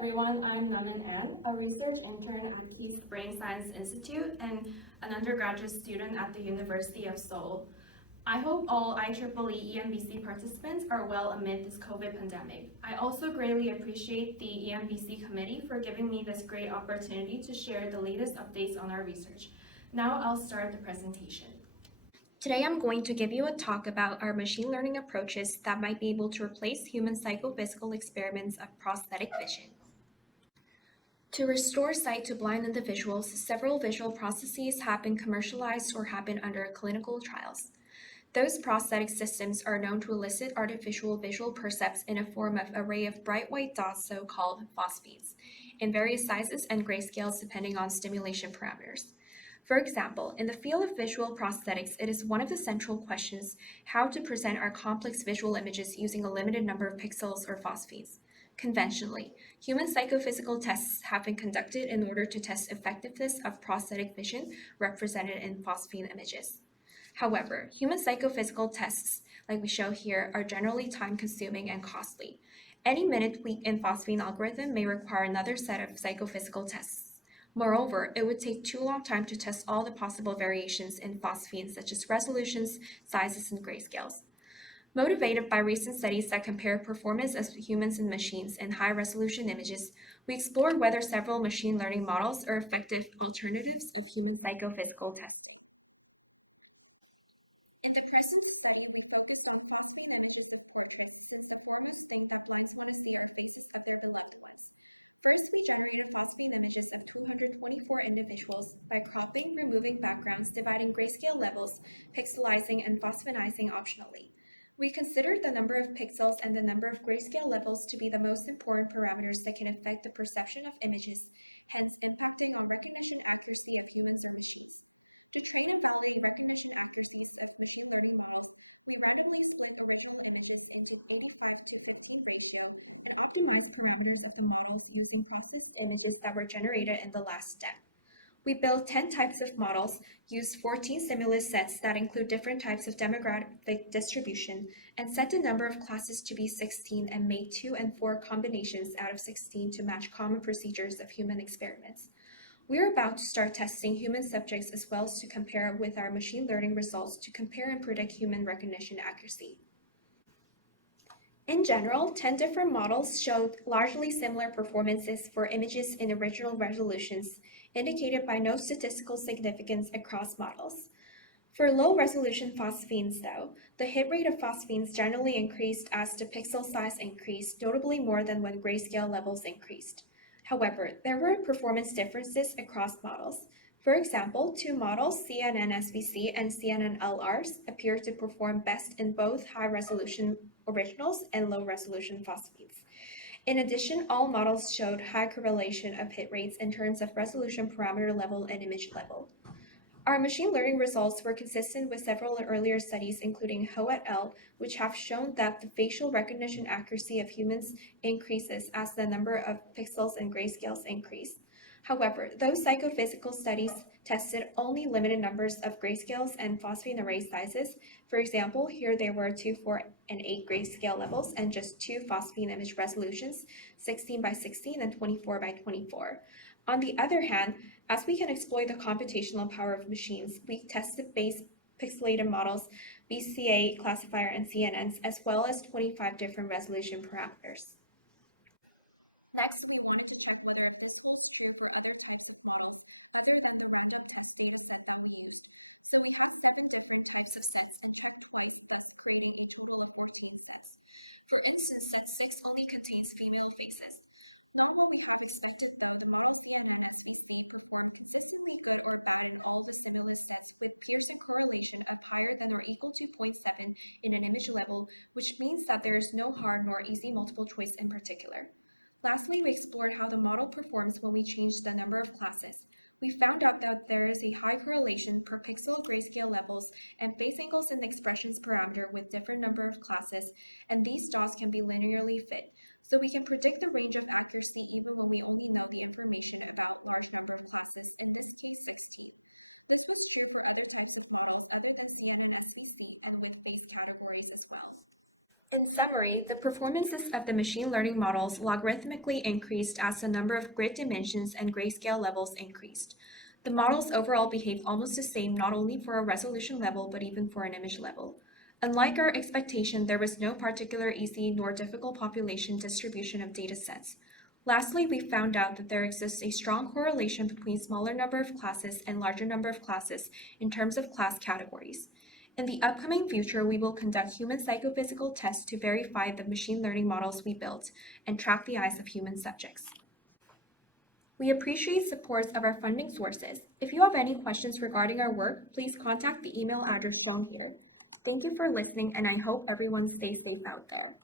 everyone, I'm Naman Ann, a research intern at Keith's Brain Science Institute and an undergraduate student at the University of Seoul. I hope all IEEE EMBC participants are well amid this COVID pandemic. I also greatly appreciate the EMBC committee for giving me this great opportunity to share the latest updates on our research. Now I'll start the presentation. Today I'm going to give you a talk about our machine learning approaches that might be able to replace human psychophysical experiments of prosthetic vision. To restore sight to blind individuals, several visual prostheses have been commercialized or have been under clinical trials. Those prosthetic systems are known to elicit artificial visual percepts in a form of array of bright white dots, so-called phosphenes, in various sizes and grayscales depending on stimulation parameters. For example, in the field of visual prosthetics, it is one of the central questions how to present our complex visual images using a limited number of pixels or phosphenes. Conventionally, human psychophysical tests have been conducted in order to test effectiveness of prosthetic vision represented in phosphene images. However, human psychophysical tests, like we show here, are generally time-consuming and costly. Any minute tweak in phosphene algorithm may require another set of psychophysical tests. Moreover, it would take too long time to test all the possible variations in phosphenes such as resolutions, sizes, and grayscales. Motivated by recent studies that compare performance of humans and machines in high-resolution images, we explored whether several machine learning models are effective alternatives of human psychophysical testing. In the present study, we focused on phosphene images of portraits since the foremost thing that blinds want to see are faces of their beloved ones. First, we generated phosphene images of 224 individuals by cropping, removing backgrounds, dividing grayscale levels, pixelizing, and phosphenizing optionally. We considered the number of pixels and the number of grayscale levels to be the most important parameters that can affect the perception of images, hence impacting on recognition accuracy of humans or machines. To train and validate recognition accuracies of machine learning models, we randomly split original images into 85:15 ratio and optimized parameters of the models using processed images that were generated in the last step. We built 10 types of models, used 14 stimulus sets that include different types of demographic distribution, and set the number of classes to be 16 and made 2 and 4 combinations out of 16 to match common procedures of human experiments. We are about to start testing human subjects as well as to compare with our machine learning results to compare and predict human recognition accuracy. In general, 10 different models showed largely similar performances for images in original resolutions, indicated by no statistical significance across models. For low-resolution phosphenes, though, the hit rate of phosphenes generally increased as the pixel size increased, notably more than when grayscale levels increased. However, there were performance differences across models. For example, 2 models, CNN-SVC and CNN-LRs, appear to perform best in both high-resolution originals and low-resolution phosphenes. In addition, all models showed high correlation of hit rates in terms of resolution parameter level and image level. Our machine learning results were consistent with several earlier studies, including Ho et al., which have shown that the facial recognition accuracy of humans increases as the number of pixels and grayscales increase. However, those psychophysical studies tested only limited numbers of grayscales and phosphene array sizes. For example, here there were 2, 4, and 8 grayscale levels and just 2 phosphene image resolutions, 16:16 and 24:24. On the other hand, as we can exploit the computational power of machines, we tested base pixelated models, BCA classifier, and CNNs, as well as 25 different resolution parameters. Next, we wanted to check whether if this holds true for other types of models other than the random test data set that we used. So we had 7 different types of sets and checked twice, thus creating a total of 14 sets. For instance, set 6 only contains female faces. Not what we have expected though, the model CNN-SVC performed consistently good or bad in all the stimulus sets with Pearson correlation of higher than or equal to 0.7 in an image level, which means that there is no hard nor easy multiple choice in particular. Lastly, we explored how the model performs when we change the number of classes. We found out that there is a high correlation per pixel grayscale levels and face angles and expressions parameter with different number of classes, and these dots can be linearly fit. So we can predict the range of accuracy even when we only know the information about large number of classes, in this case 16. This was true for other types of models other than CNN-SVC and with face categories as well. In summary, the performances of the machine learning models logarithmically increased as the number of grid dimensions and grayscale levels increased. The models overall behaved almost the same not only for a resolution level but even for an image level. Unlike our expectation, there was no particular easy nor difficult population distribution of datasets. Lastly, we found out that there exists a strong correlation between smaller number of classes and larger number of classes in terms of class categories. In the upcoming future, we will conduct human psychophysical tests to verify the machine learning models we built and track the eyes of human subjects. We appreciate support of our funding sources. If you have any questions regarding our work, please contact the email address shown here. Thank you for listening, and I hope everyone stays safe out there.